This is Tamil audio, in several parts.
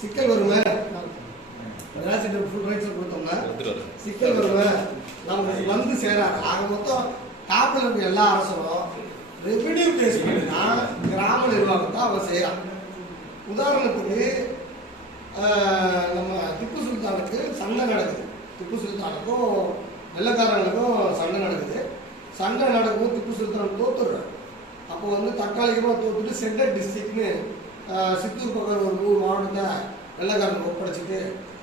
சிக்கல் வருமே. ஏதாச்சும் ஃபுல் ரைட்ஸ் கொடுத்தோம்னா சிக்கல் வருமே. நமக்கு வந்து சேராது. ஆக மொத்தம் டாப்ல இருக்க எல்லா அரசும் ரெவென்யூ பேஸ் பண்ணி தான் கிராம நிர்வாகத்தை அவன் செய்யறான். உதாரணத்துக்கு நம்ம திப்பு சுல்தானுக்கு சண்டை நடக்குது. திப்பு சுல்தானுக்கும் வெள்ளக்காரங்களுக்கும் சண்டை நடக்குது. சண்டை நடக்கும் திப்பு சுல்தான் தோத்துடுறாரு அப்போ வந்து தற்காலிகமாக தோத்துட்டு சென்ட்ரல் டிஸ்ட்ரிக்ட்னு சித்தூர் பக்கம் ஒரு நூறு மாவட்டத்தை வெள்ளக்காரர்கள் ஒப்படைச்சிட்டு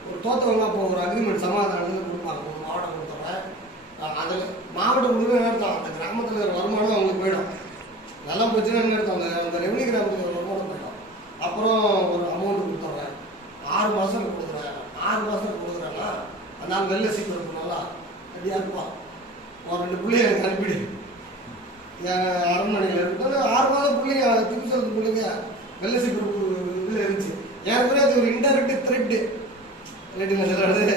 ஒரு தோத்தவங்க அப்போ ஒரு அக்ரிமெண்ட் சமாதானம் கொடுப்பாங்க ஒரு மாவட்டம் கொடுத்தவங்க. அதில் மாவட்டம் முழுமையாக நடத்தும் அந்த கிராமத்தில் இருக்கிற வருமானம் அவங்களுக்கு போயிடும். நல்லா பிரச்சனை நடத்தும் அந்த அந்த ரெவன்யூ கிராமத்தில் ஒரு வருமானம் போயிடும். அப்புறம் ஒரு அமௌண்ட் கொடுத்துட்றேன் ஆறு மாதம் கொடுக்குறேன். ஆறு மாதம் கொடுக்குறாங்கன்னா அந்த நாள் வெள்ளை சீக்கிரம் நல்லா ரெடியாக இருப்பான் ஒரு ரெண்டு பிள்ளைய எனக்கு அனுப்பிடு. என் அரண்மனையில் இருக்கு ஆறு மாதம் பிள்ளைங்க திருச்சி பிள்ளைங்க வெள்ளை குரூப் இதில் இருந்துச்சு. ஏற்கனவே அது ஒரு இன்டெரக்ட் த்ரெட்டு ரைட்டுங்க சொல்கிறது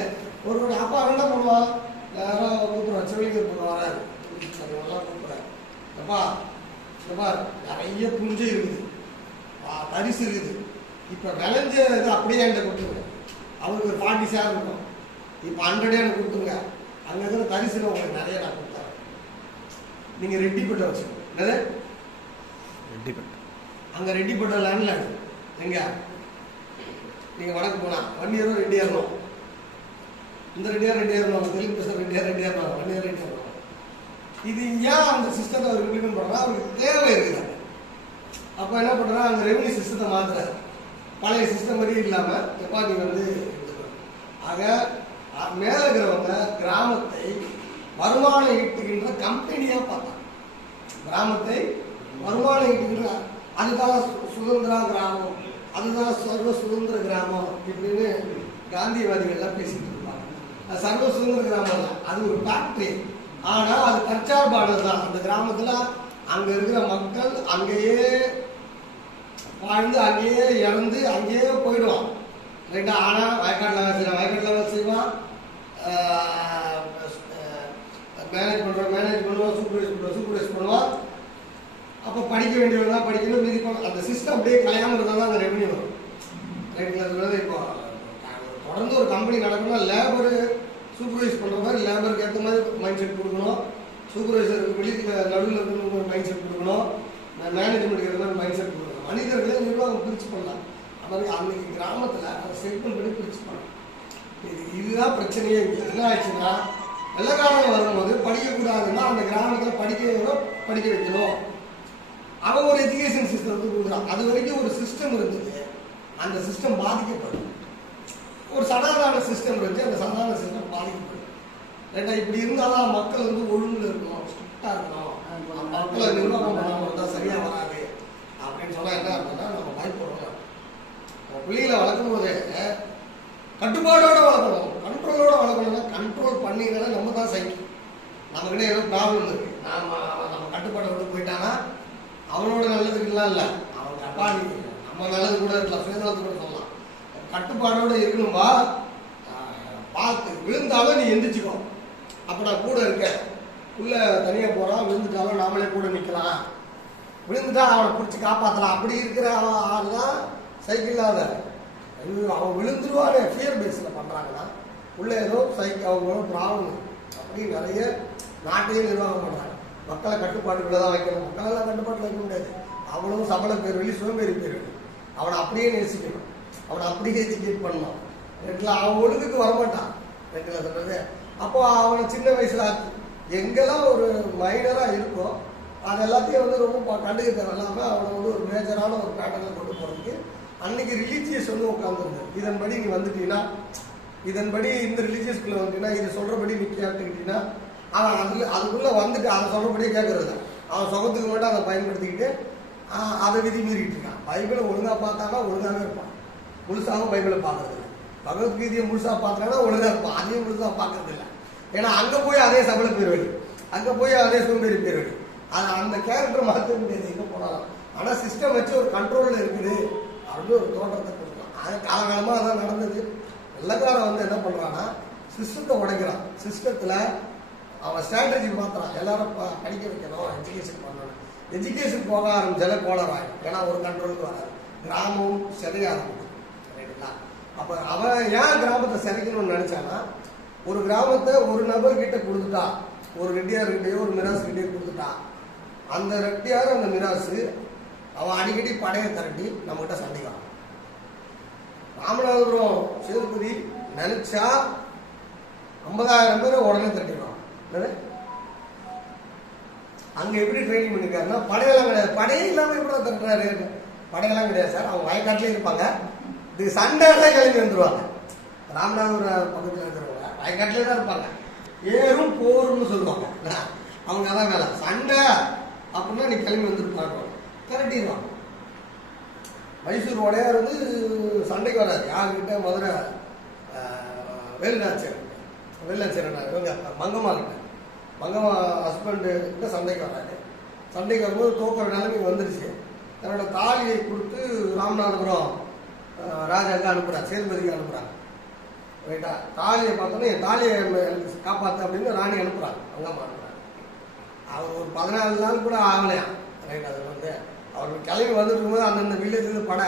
ஒரு ஒரு அப்பா என்ன பண்ணுவான் யாரோ கூப்பிடுவான் பொண்ணு வராரு. சரி நல்லா கூப்பிட்றேன் அப்பா அப்பா நிறைய புஞ்சை இருக்குது. பரிசு தரிசு இருக்குது. இப்போ விளைஞ்ச இது அப்படியே என்கிட்ட கொடுத்துருங்க. அவருக்கு ஒரு ஃபார்ட்டி ஷேர் இருக்கும். இப்போ ஹண்ட்ரடே எனக்கு கொடுத்துருங்க. அங்கே இருக்கிற தரிசில் உங்களுக்கு நிறைய நான் கொடுத்தேன் நீங்கள் ரெட்டிப்பட்ட வச்சுக்கோங்க. என்னது? அங்கே ரெட்டிப்பட்ட லேண்ட்லேண்ட் எங்கே? நீங்கள் வடக்கு போனால் ஒன் இயரும் ரெண்டு ஏறணும். இந்த ரெடியாக இயர் ரெண்டு தெலுங்கு பேசுகிற ரெடியாக ரெடி ரெண்டு ஏறணும். ஒன் இயர் இது ஏன் அந்த சிஸ்டத்தை அவர் இம்ப்ளிமெண்ட் பண்ணுறா அவருக்கு தேவை இருக்குது. அப்போ என்ன பண்ணுறா அந்த ரெவன்யூ சிஸ்டத்தை மாற்றுறாரு பழைய சிஸ்டம் மாதிரி இல்லாமல் எப்பா நீ வந்து ஆக மேலே இருக்கிறவங்க கிராமத்தை வருமானம் ஈட்டுகின்ற கம்பெனியாக பார்த்தாங்க. கிராமத்தை வருமானம் ஈட்டுகின்ற அதுதான் சுதந்திரா கிராமம். அதுதான் சர்வ சுதந்திர கிராமம் இப்படின்னு காந்தியவாதிகள்லாம் பேசிட்டு இருப்பாங்க. சர்வ சுதந்திர கிராமம் தான் அது ஒரு ஃபேக்ட்ரி ஆனால் அது தற்சார்பானது தான். அந்த கிராமத்தில் அங்கே இருக்கிற மக்கள் அங்கேயே வாழ்ந்து அங்கேயே இறந்து அங்கேயே போயிடுவான் ரைட்டா ஆனால் வயக்காட்டில் வேலை செய்வான் வயக்காட்டில் வேலை செய்வான் மேனேஜ் பண்ணுறோம் மேனேஜ் பண்ணுவோம் சூப்பர்வைஸ் பண்ணுவான் படிக்க வேண்டியவங்க படிக்கணும் மீதி பண்ண- அந்த சிஸ்டம் அப்படியே கலையாமல் இருந்தால் தான் அந்த ரெவன்யூ வரும். ரைட்டுங்களா சொல்றது இப்போ தொடர்ந்து ஒரு கம்பெனி நடக்கணும்னா லேபரு சூப்பர்வைஸ் பண்ணுற மாதிரி லேபருக்கு ஏற்ற மாதிரி மைண்ட் செட் கொடுக்கணும் சூப்பர்வைசருக்கு வெளியில் நடுவில் இருக்கணும் ஒரு மைண்ட் செட் கொடுக்கணும் மேனேஜ்மெண்ட் இருக்கிற மாதிரி மைண்ட் செட் கொடுக்கணும். மனிதர்களே நிர்வாகம் பிரித்து பண்ணலாம். அப்புறம் அன்னைக்கு கிராமத்தில் அதை செட்டில் பண்ணி பிரித்து பண்ணலாம். இது இதுதான் பிரச்சனையே இங்கே. என்ன ஆச்சுன்னா வெள்ளக்காரங்க வரும்போது படிக்கக்கூடாதுன்னா அந்த கிராமத்தில் படிக்க படிக்க வைக்கணும். அவன் ஒரு எஜுகேஷன் வந்து கொடுக்குறான். அது வரைக்கும் ஒரு சிஸ்டம் இருந்தது அந்த சிஸ்டம் பாதிக்கப்படும். ஒரு சனாதான சிஸ்டம் இருந்துச்சு. அந்த சனாதான சிஸ்டம் பாதிக்கப்படும். ரைட்டா இப்படி இருந்தாலும் மக்கள் வந்து ஒழுங்குல இருக்கணும் ஸ்ட்ரிக்டாக இருக்கணும். மக்களை நிர்வாகம் பண்ணாமல் இருந்தால் சரியாக வராது. அப்படின்னு சொன்னால் என்ன அப்படின்னா நம்ம பயப்படுறோம். பிள்ளைகளை வளர்க்கும் போதே கட்டுப்பாடோட வளர்க்கணும். கண்ட்ரோலோட வளர்க்கணும்னா கண்ட்ரோல் பண்ணிங்கன்னா நம்ம தான் செய்யணும் நம்மக்கிட்ட ஏதோ ப்ராப்ளம் இருக்கு. நாம நம்ம கட்டுப்பாடை விட்டு போயிட்டானா அவனோட நல்லதுக்குலாம் இல்லை. அவன் அப்பா நம்ம நல்லது கூட இருக்கலாம் சுயநலத்து கூட சொல்லலாம். கட்டுப்பாடோடு இருக்கணும்பா. பார்த்து விழுந்தாலும் நீ எந்திரிச்சுக்கோ. அப்போ நான் கூட இருக்கேன் உள்ளே தனியாக போகிறான் விழுந்துட்டாலும் நாமளே கூட நிற்கலாம் விழுந்துட்டா அவனை பிடிச்சி காப்பாற்றலாம் அப்படி இருக்கிற ஆள் தான் சைக்கிளாத அவன் விழுந்துருவானே. ஃபியர் பேஸில் பண்ணுறாங்கன்னா உள்ளே ஏதோ சைக்கிள் அவங்க ப்ராப்ளம் அப்படி நிறைய நாட்டையே நிர்வாகம் பண்ணுறாங்க மக்களை கட்டுப்பாட்டுக்குள்ள தான் வைக்கணும். மக்களெல்லாம் கட்டுப்பாட்டில் வைக்க முடியாது. அவனும் சபல பேர் வெளி சுயம்பேறி பேர். அவனை அப்படியே நேசிக்கணும். அவனை அப்படியே எஜுகேட் பண்ணணும். ரெண்டில் அவன் ஒழுங்குக்கு வரமாட்டான். ரெண்டில் சொல்கிறது அப்போ அவனை சின்ன வயசில் எங்கெல்லாம் ஒரு மைனராக இருக்கோ அது எல்லாத்தையும் வந்து ரொம்ப கண்டுக்க தேவையில்லாமல் அவனை வந்து ஒரு மேஜரான ஒரு பேட்டர்னில் கொண்டு போகிறதுக்கு அன்னைக்கு ரிலீஜியஸ் வந்து உட்காந்துருந்தது இதன்படி நீ வந்துட்டீங்கன்னா இதன்படி இந்த ரிலீஜியஸ்குள்ளே வந்துட்டீங்கன்னா இது சொல்கிறபடி நீ கேட்டுக்கிட்டீங்கன்னா ஆனால் அதில் அதுக்குள்ளே வந்துட்டு அவன் சொல்கிறபடியே கேட்கறது அவன் சுகத்துக்கு மட்டும் அதை பயன்படுத்திக்கிட்டு அதை விதி மீறிட்டு இருக்கான். பைபிளை ஒழுங்காக பார்த்தானா ஒழுங்காகவே இருப்பான். முழுசாகவும் பைபிளை பார்க்கறது இல்லை. பகவத்கீதையை முழுசாக பார்த்தானா ஒழுங்காக இருப்பான். அதையும் முழுசாக பார்க்கறது இல்லை. ஏன்னா அங்கே போய் அதே சபல பேர்வழி அங்கே போய் அதே சோம்பேறி பேர்வழி அது அந்த கேரக்டர் மாற்ற முடியாது. எங்கே போனாலும். ஆனால் சிஸ்டம் வச்சு ஒரு கண்ட்ரோலில் இருக்குது. அப்படின்னு ஒரு தோற்றத்தை கொடுக்கலாம். அது காலகாலமாக அதான் நடந்தது. வெள்ளக்காரன் வந்து என்ன பண்ணுறான்னா சிஸ்டத்தை உடைக்கிறான். சிஸ்டத்தில் அவன் ஸ்ட்ராட்டஜி மாத்திரம் எல்லாரும் படிக்க வைக்கணும் எஜுகேஷன் பண்ணணும். எஜுகேஷன் போக ஆரம்பிச்சாலே கோளராகும் ஏன்னா ஒரு கண்ட்ரோலுக்கு வராது. கிராமம் சிதைய ஆரம்பிக்கும். ரைட்டுங்களா அப்போ அவன் ஏன் கிராமத்தை சிதைக்கணும்னு நினச்சான்னா ஒரு கிராமத்தை ஒரு நபர்கிட்ட கொடுத்துட்டா ஒரு ரெட்டியார்கிட்டயோ ஒரு மிராஸ் கொடுத்துட்டான் கொடுத்துட்டா அந்த ரெட்டியார் அந்த மிராசு அவன் அடிக்கடி படையை திரட்டி நம்மகிட்ட சண்டைக்கான் ராமநாதபுரம் சிவபுரி நினைச்சா ஐம்பதாயிரம் பேரை உடனே திரட்டிடுவான். அங்க எப்படி ட்ரைனிங் பண்ணிருக்காருன்னா படையெல்லாம் கிடையாது. படையே இல்லாம எப்படி தட்டுறாரு படையெல்லாம் கிடையாது சார். அவங்க வயக்காட்டிலே இருப்பாங்க. இதுக்கு சண்டை தான் கிளம்பி வந்துருவாங்க. ராமநாதபுரம் பக்கத்தில் இருக்கிறவங்க வயக்காட்டிலே தான் இருப்பாங்க. ஏறும் போரும்னு சொல்லுவாங்க. என்ன? அவங்க அதான் வேலை. சண்டை அப்படின்னா நீ கிளம்பி வந்துருப்பாங்க திரட்டிடுவாங்க. மைசூர் உடையார் வந்து சண்டைக்கு வராது. யாருக்கிட்ட மதுரை வேலுநாச்சர் வேலுநாச்சர் இவங்க மங்கம்மா கிட்ட. மங்கம்மா ஹஸ்பண்டு கிட்ட சண்டைக்கு வராரு. சண்டைக்கு வரும்போது தோக்கிற நிலைமை வந்துருச்சு. தன்னோட தாலியை கொடுத்து ராமநாதபுரம் ராஜாவுக்கு அனுப்புகிறான் சேதுபதிக்கு அனுப்புகிறான் ரைட்டா தாலியை பார்த்தோன்னே என் தாலியை எனக்கு காப்பாற்று அப்படின்னு ராணி அனுப்புகிறான் மங்கம்மா அனுப்புகிறான் அவர் ஒரு பதினாலு நாள் கூட ஆகலையாம் ரைட் அது வந்து அவர் கிளம்பி வந்துட்டு இருக்கும்போது அந்தந்த வில்லேஜ் பட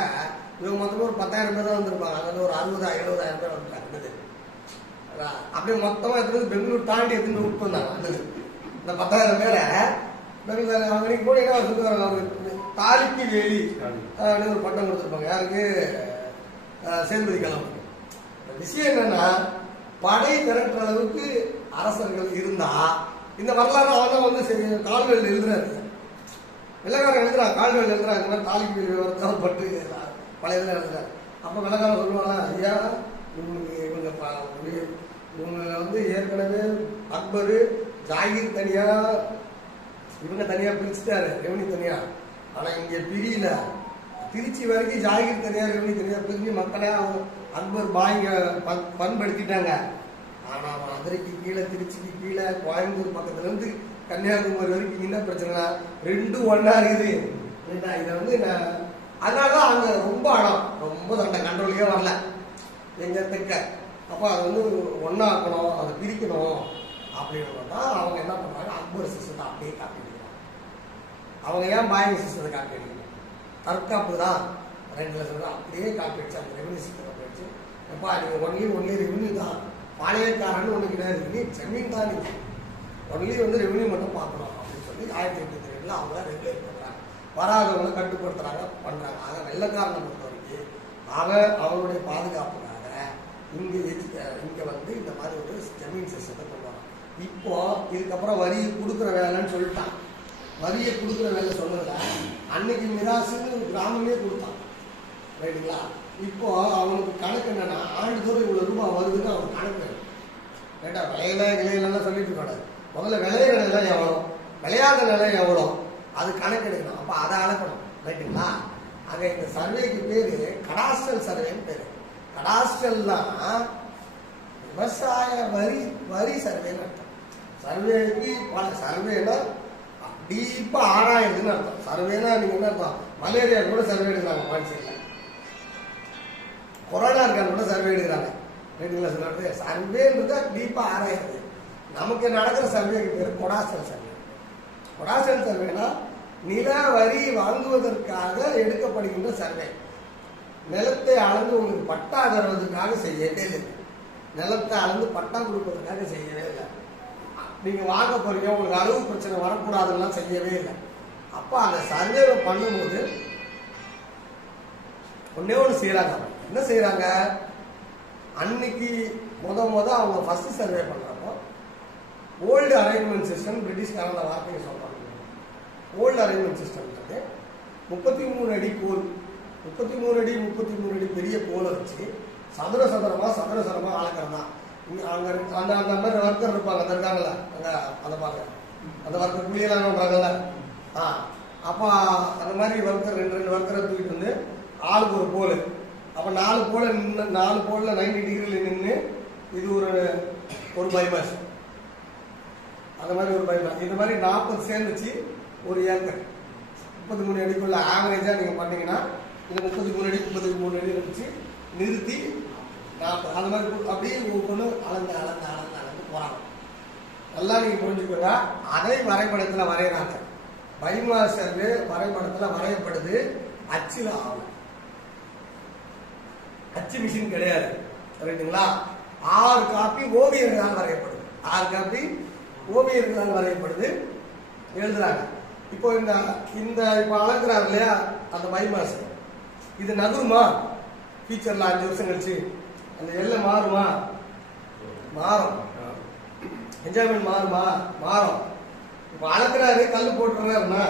இவங்க மொத்தமாக ஒரு பத்தாயிரம் பேர் தான் வந்திருப்பாங்க. அதில் ஒரு அறுபது எழுபதாயிரம் பேர் வந்துட்டாங்க. அப்படியே மொத்தமாக எடுத்துட்டு வந்து பெங்களூர் தாண்டி எடுத்துட்டு விட்டு வந்தாங்க. வந்தது இந்த பத்தாயிரம் பேரை பெங்களூர் அவங்க இன்னைக்கு போனீங்கன்னா அவர் சொல்லுவாங்க அவங்க தாலிக்கு வேலி. அப்படின்னு ஒரு பட்டம் கொடுத்துருப்பாங்க. யாருக்கு? சேதுபதி கிளம்பு விஷயம் என்னன்னா படை திரட்டுற அளவுக்கு அரசர்கள் இருந்தா இந்த வரலாறு அவன் தான் வந்து கால்கள் எழுதுறாரு. வெள்ளக்காரன் எழுதுறான் கால்கள் எழுதுறான் இந்த மாதிரி தாலிக்கு விவரத்தான் பட்டு பழைய எழுதுறாரு. அப்போ வெள்ளக்காரன் சொல்லுவாங்க ஐயா இவங்களுக்கு இவங்க இவங்க வந்து ஏற்கனவே அக்பர் ஜாகிர் தனியா இவங்க தனியா பிரிச்சுட்டாரு ரெவனி தனியா. ஆனா இங்க பிரியல. திருச்சி வரைக்கும் ஜாகிர் தனியா ரெவனி தனியா பிரிஞ்சு மக்களை அவங்க அக்பர் பாய்ங்க பண்- பண்படுத்திட்டாங்க. ஆனா மதுரைக்கு கீழே திருச்சிக்கு கீழே கோயம்புத்தூர் பக்கத்துல இருந்து கன்னியாகுமரி வரைக்கும் என்ன பிரச்சனைனா ரெண்டும் ஒன்றா இருக்குது. இதை வந்து நான் அதனாலதான் அங்க ரொம்ப அடம். ரொம்ப சண்டை. கண்ட்ரோலுக்கே வரல. எங்கள் தெற்க அப்போ அது வந்து ஒன்னாக்கணும் அதை பிரிக்கணும் அப்படின்னு தான் அவங்க என்ன பண்ணுறாங்க அக்பர் சிஸ்டத்தை அப்படியே காப்பி அடிக்கிறாங்க அவங்க ஏன் பாயங்க சிஸ்டத்தை காப்பி அடிக்கணும் தற்காப்பு தான் ரெண்டு லட்சம் தான் அப்படியே காப்பி அடிச்சு அந்த ரெவன்யூ சிஸ்டத்தை காப்பி அடிச்சு எப்பா நீங்க ஒன்லி ஒன்லி ரெவன்யூ தான். பாளையக்காரன்னு ஒன்று கிடையாது. நீ ஜமீன் தான் நீங்க ஒன்லி வந்து ரெவன்யூ மட்டும் பார்க்கணும் அப்படின்னு சொல்லி ஆயிரத்தி எட்நூத்தி ரெண்டில் அவங்க ரெகுலேட் பண்ணுறாங்க வராதவங்களை கட்டுப்படுத்துறாங்க பண்ணுறாங்க ஆக வெள்ளக்காரனை பொறுத்த வரைக்கும் அவன் அவனுடைய பாதுகாப்பு இங்கே எது- இங்கே வந்து இந்த மாதிரி ஒரு ஜமீன் சிஸ்டத்தை கொண்டு வரான். இப்போ இதுக்கப்புறம் வரி கொடுக்குற வேலைன்னு சொல்லிட்டான். வரியை கொடுக்குற வேலை சொல்லலை. அன்னைக்கு மிராசுன்னு கிராமமே கொடுத்தான். ரைட்டுங்களா? இப்போ அவனுக்கு கணக்கு என்னன்னா ஆண்டுதோறும் இவ்வளோ ரூபாய் வருதுன்னு அவனுக்கு கணக்கு ரைட்டா விளையல கிளையிலாம் சொல்லிட்டு கூடாது முதல்ல விளையிற நிலை எவ்வளோ விளையாத நிலை எவ்வளோ அது கணக்கு எடுக்கணும். அப்போ அதை அளக்கணும். ரைட்டுங்களா? அங்கே இந்த சர்வேக்கு பேர் கடாஸ்டல் சர்வேன்னு பேர். கடாஸ்டல்னா விவசாய வரி வரி சர்வேன்னு அர்த்தம். சர்வேக்கு பல சர்வேனா டீப்பாக ஆராயிருதுன்னு அர்த்தம். சர்வேனா நீங்கள் என்ன அர்த்தம்? மலேரியா கூட சர்வே எடுக்கிறாங்க பாண்டிச்சேரியில். கொரோனா இருக்கான்னு கூட சர்வே எடுக்கிறாங்க. ரைட்டுங்களா சொல்லுறது சர்வேன்றது டீப்பாக ஆராயிருது நமக்கு நடக்கிற சர்வேக்கு பேர் கொடாசல் சர்வே. கொடாசல் சர்வேனா நில வரி வாங்குவதற்காக எடுக்கப்படுகின்ற சர்வே. நிலத்தை அளந்து உங்களுக்கு பட்டா தருவதற்காக செய்யவே இல்லை. நிலத்தை அளந்து பட்டா கொடுப்பதற்காக செய்யவே இல்லை. நீங்க வாங்க போறீங்க உங்களுக்கு அளவு பிரச்சனை வரக்கூடாதுலாம் செய்யவே இல்லை. அப்போ அந்த சர்வேவை பண்ணும்போது ஒன்னே ஒன்று செய்யறாங்க. என்ன செய்யறாங்க? அன்னைக்கு முத முத அவங்க ஃபர்ஸ்ட் சர்வே பண்ணுறப்போ ஓல்டு அரேஞ்ச்மெண்ட் சிஸ்டம் பிரிட்டிஷ்காரன் அந்த வார்த்தையை சொல்கிறாங்க ஓல்டு அரேஞ்ச்மெண்ட் சிஸ்டம்ன்றது முப்பத்தி மூணு அடி கோர் முப்பத்தி மூணு அடி முப்பத்தி மூணு அடி பெரிய கோலை வச்சு சதுர சதுரமா சதுர சதுரமா அளக்கிறது. தான் அங்கே அங்க அந்த அந்த மாதிரி ஒர்க்கர் இருப்பாங்க. அந்த இருக்காங்கல்ல அங்க அந்த பாருங்க. அந்த ஒர்க்கர் குளியெல்லாம் பண்றாங்கல்ல? ஆ அப்போ அந்த மாதிரி ஒர்க்கர் ரெண்டு ரெண்டு ஒர்க்கரை தூக்கிட்டு வந்து ஆளுக்கு ஒரு போல் அப்போ நாலு போல நின்று நாலு போலில் நைன்டி டிகிரியில் நின்று இது ஒரு ஒரு பைபாஸ் அந்த மாதிரி ஒரு பைபாஸ் இந்த மாதிரி நாற்பது சேர்ந்துச்சு ஒரு ஏக்கர் முப்பத்தி மூணு அடிக்குள்ள ஆவரேஜாக நீங்கள் பண்ணீங்கன்னா இது முன்னாடி முன்னாடி அடி நிறுத்தி நாற்பது அந்த மாதிரி அப்படியே ஒவ்வொன்று அளந்து அளந்து அளந்து அளந்து போகிறாங்க நல்லா நீங்கள் புரிஞ்சுக்கோங்க. அதை வரைபடத்தில் வரைகிறாங்க பைமா வரைபடத்தில் வரையப்படுது அச்சில் ஆகும் அச்சு மிஷின் கிடையாது. ரைட்டுங்களா ஆறு காப்பி ஓவியர்களால் வரையப்படுது. ஆறு காப்பி ஓவியர்களால் வரையப்படுது. எழுதுறாங்க. இப்போ இந்த இந்த இப்போ அளக்குறாரு இல்லையா? அந்த மை இது நகருமா? ஃபியூச்சர்ல அஞ்சு வருஷம் கழிச்சு. அந்த எல்லை மாறுமா? மாறும். என்ஜாய்மெண்ட் மாறுமா? மாறும். இப்போ அளக்குறாரு கல் போட்டுறாருன்னா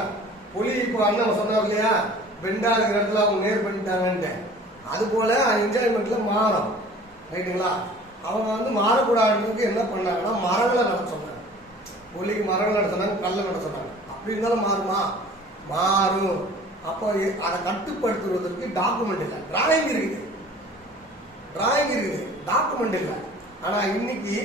புலி இப்போ அண்ணன் சொன்னார் இல்லையா? பெண்டா இருக்கிற இடத்துல அவங்க நேர் பண்ணிட்டாங்கன்ட்டு. அது போல என்ஜாய்மெண்ட்ல மாறும். ரைட்டுங்களா? அவங்க வந்து மாறக்கூடாதுக்கு என்ன பண்ணாங்கன்னா மரங்களை நட சொன்னாங்க. புலிக்கு மரங்கள் நட சொன்னாங்க கல்லை நட சொன்னாங்க. அப்படி இருந்தாலும் மாறுமா? மாறும். அப்போ அதை கட்டுப்படுத்துவதற்கு டாக்குமெண்ட் இல்லை. டிராயிங் இருக்குது. டிராயிங் இருக்குது. டாக்குமெண்ட் இல்லை. ஆனால் இன்னைக்கு